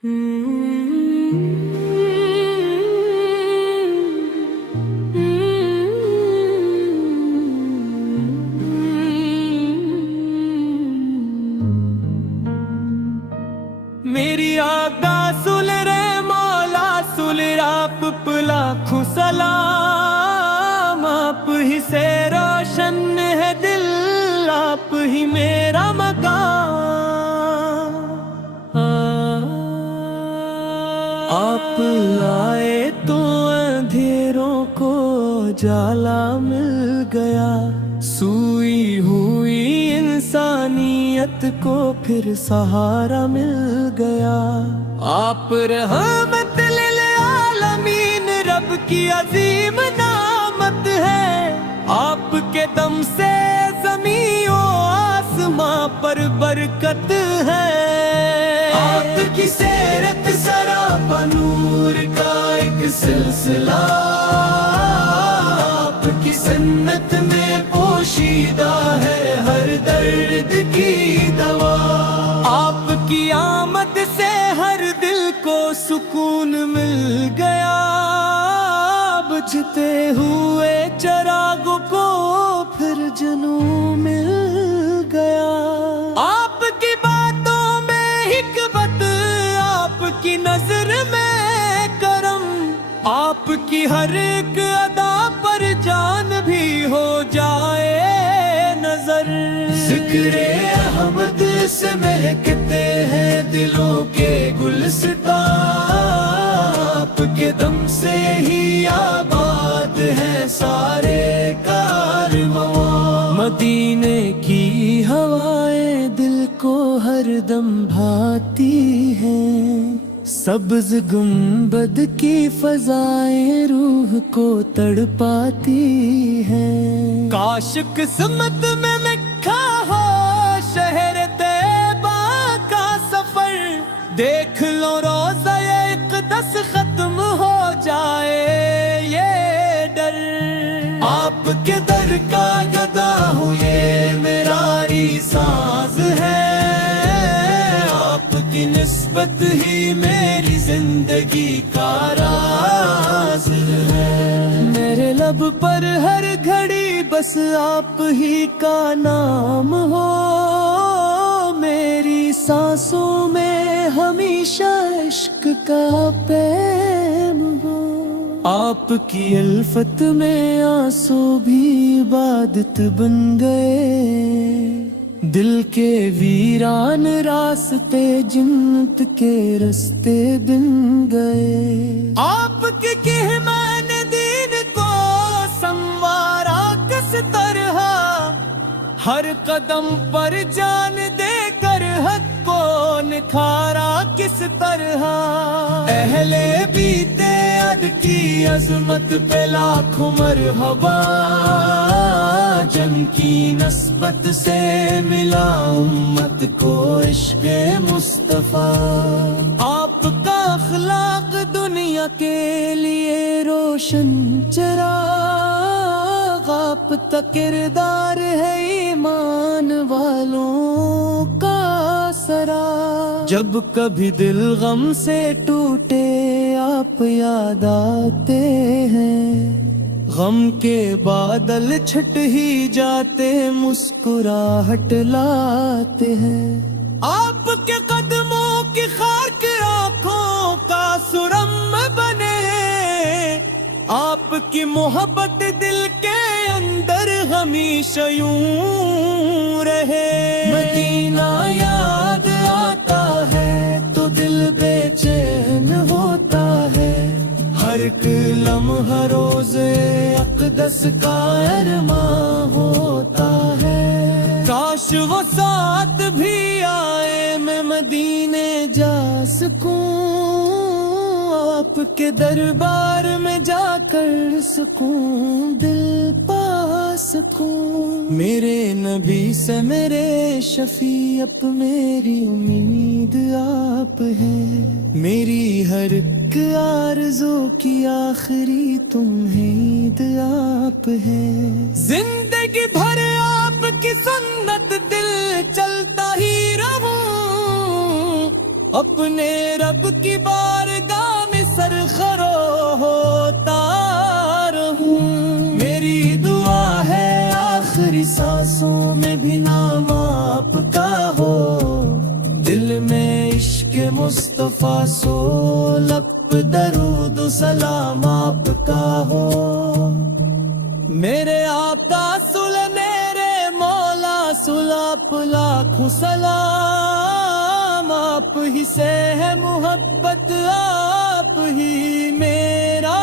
मेरी आका सुल रे मौला सुल आप लाखों सलाम। आप ही से रोशन है दिल, आप ही मेरा मकाम। आप आए तो अंधेरों को जाला मिल गया, सूई हुई इंसानियत को फिर सहारा मिल गया। आप रहमत लिल आलमीन रब की अजीम नामत है, आपके दम से ज़मीं व आसमां पर बरकत है। आपकी सीरत सरापा नूर का एक सिलसिला, आपकी सन्नत में पोशीदा है हर दर्द की दवा। आपकी आमद से हर दिल को सुकून मिल गया, बुझते हुए चिरागों को फिर जुनून मिल गया। आपकी बातों में हिकमत, आपकी नजर में करम, आपकी हर एक अदा पर जान भी हो जाए नजर। जिक्रे अहमद से महकते हैं दिलों के गुलसितां, आपके दम से ही आबाद है सारे कारवां। मदीने की हवाएं दिल को हरदम भाती हैं, सब्ज गुंबद की फजाएं रूह को तड़पाती हैं। काश किस्मत में लिखा हो शहर तैबा का सफर, देख लो रोज़ा इक़दस खत्म हो जाए ये डर। आपके दर का गदा हूँ ये मेरा साज है, आपकी निस्बत ही मेरी जिंदगी का राज है। मेरे लब पर हर घड़ी बस आप ही का नाम हो, मेरी सांसों में हमेशा इश्क का प्रेम हो। आपकी अल्फत में आंसू भी इबादत बन गए, दिल के वीरान रास्ते जन्नत के रस्ते बन गए। आपके कहमान दीन को संवारा किस तरह, हर कदम पर जान देकर हक को निखारा किस तरह। अहले बीते अद की अजमत पे लाखों मरहबा, जन की नस्बत से मिला उम्मत को इश्क़े मुस्तफा। आपका अखलाक दुनिया के लिए रोशन चिराग, आपका किरदार है ईमान वालों का सरा। जब कभी दिल गम से टूटे आप याद आते हैं, गम के बादल छट ही जाते मुस्कुराहट लाते हैं। आपके कदमों की खाक आंखों का सुरम बने, आपकी मोहब्बत दिल के अंदर हमेशा यूं रहे। मदीना याद आता है तो दिल बेचैन होता है, हर एक लम्हा रोज़े अक़दस का अरमां होता है। काश वो साथ भी आए मैं मदीने जा सकूं, आपके दरबार में जाकर सकूं दिल पा सकूं। मेरे नबी से मेरे शफीअप मेरी उम्मीद आप है, मेरी हर एक आरज़ू की आखिरी तुम्हें आप है। जिंदगी भर आपकी सुन्नत दिल चलता ही रहूं, اپنے رب کی بارگاہ میں سرخرو ہوتا رہوں. میری دعا ہے آخری سانسوں میں بھی نام آپ کا ہو. دل میں عشق مصطفیٰ سو، لب درود و سلام آپ کا ہو. میرے آقا صلی میرے مولا صلی آپ لاکھوں سلام. آپ ہی سے ہے محبت، آپ ہی میرا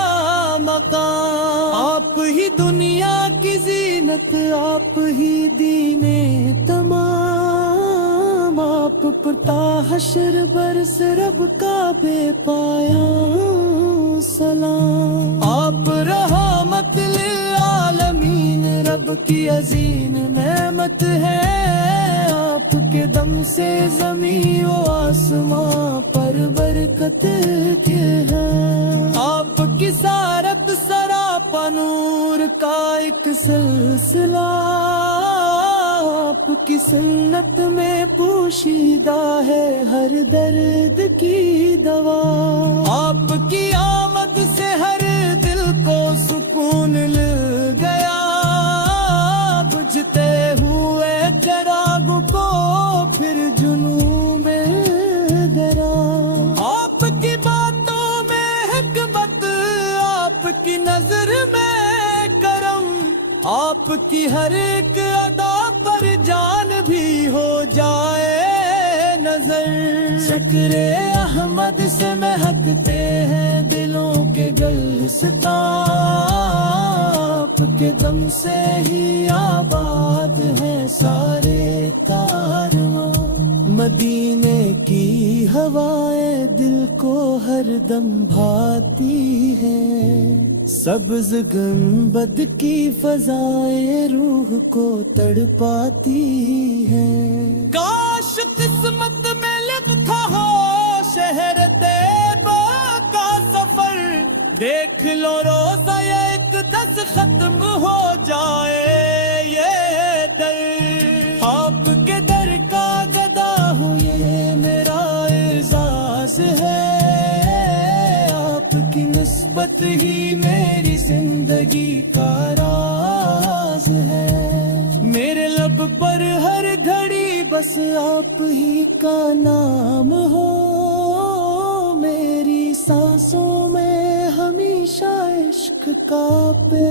مقام. آپ ہی دنیا کی زینت، آپ ہی دین تمام. آپ پر تا حشر برس رب کا بے پایا سلام. آپ رحمت للعالمین، رب کی عظیم نعمت ہے. آپ کے دم سے زمین و آسمان پر برکت کے ہے. آپ کی سارت سراپا نور کا ایک سلسلہ. آپ کی سنت میں پوشیدہ ہے ہر درد کی دوا. آپ کی آمد سے ہر دل کو سکون مل گیا. بجھتے ہوئے چراغ کو پھر جنون میں ڈرا. آپ کی باتوں میں حکمت، آپ کی نظر میں کرم. آپ کی ہر ایک ادا پر جان بھی ہو جائے نظر. شکر احمد سے مہکتے ہیں دلوں کے گلستان. آپ کے دم سے ہی آباد ہیں سارے کارواں. مدینے کی ہوائیں دل کو ہر دم بھاتی ہیں. سبز گنبد کی فضائیں روح کو تڑپاتی ہیں. کاش قسمت میں لکھا ہو شہر طیبہ کا سفر. دیکھ لو روزہ ایک دس ختم ہو جائے یہ ڈر. آپ کے در کا گدا ہوں یہ میرا اعزاز ہے. آپ کی نسبت ہی میری زندگی کا راز ہے. میرے لب پر ہر گھڑی بس آپ ہی کا نام ہو. میری سانسوں میں ہمیشہ عشق کا پہ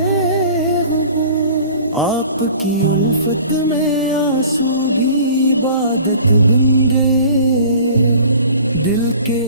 ہو. آپ کی الفت میں آنسو بھی عبادت بن گئے. دل کے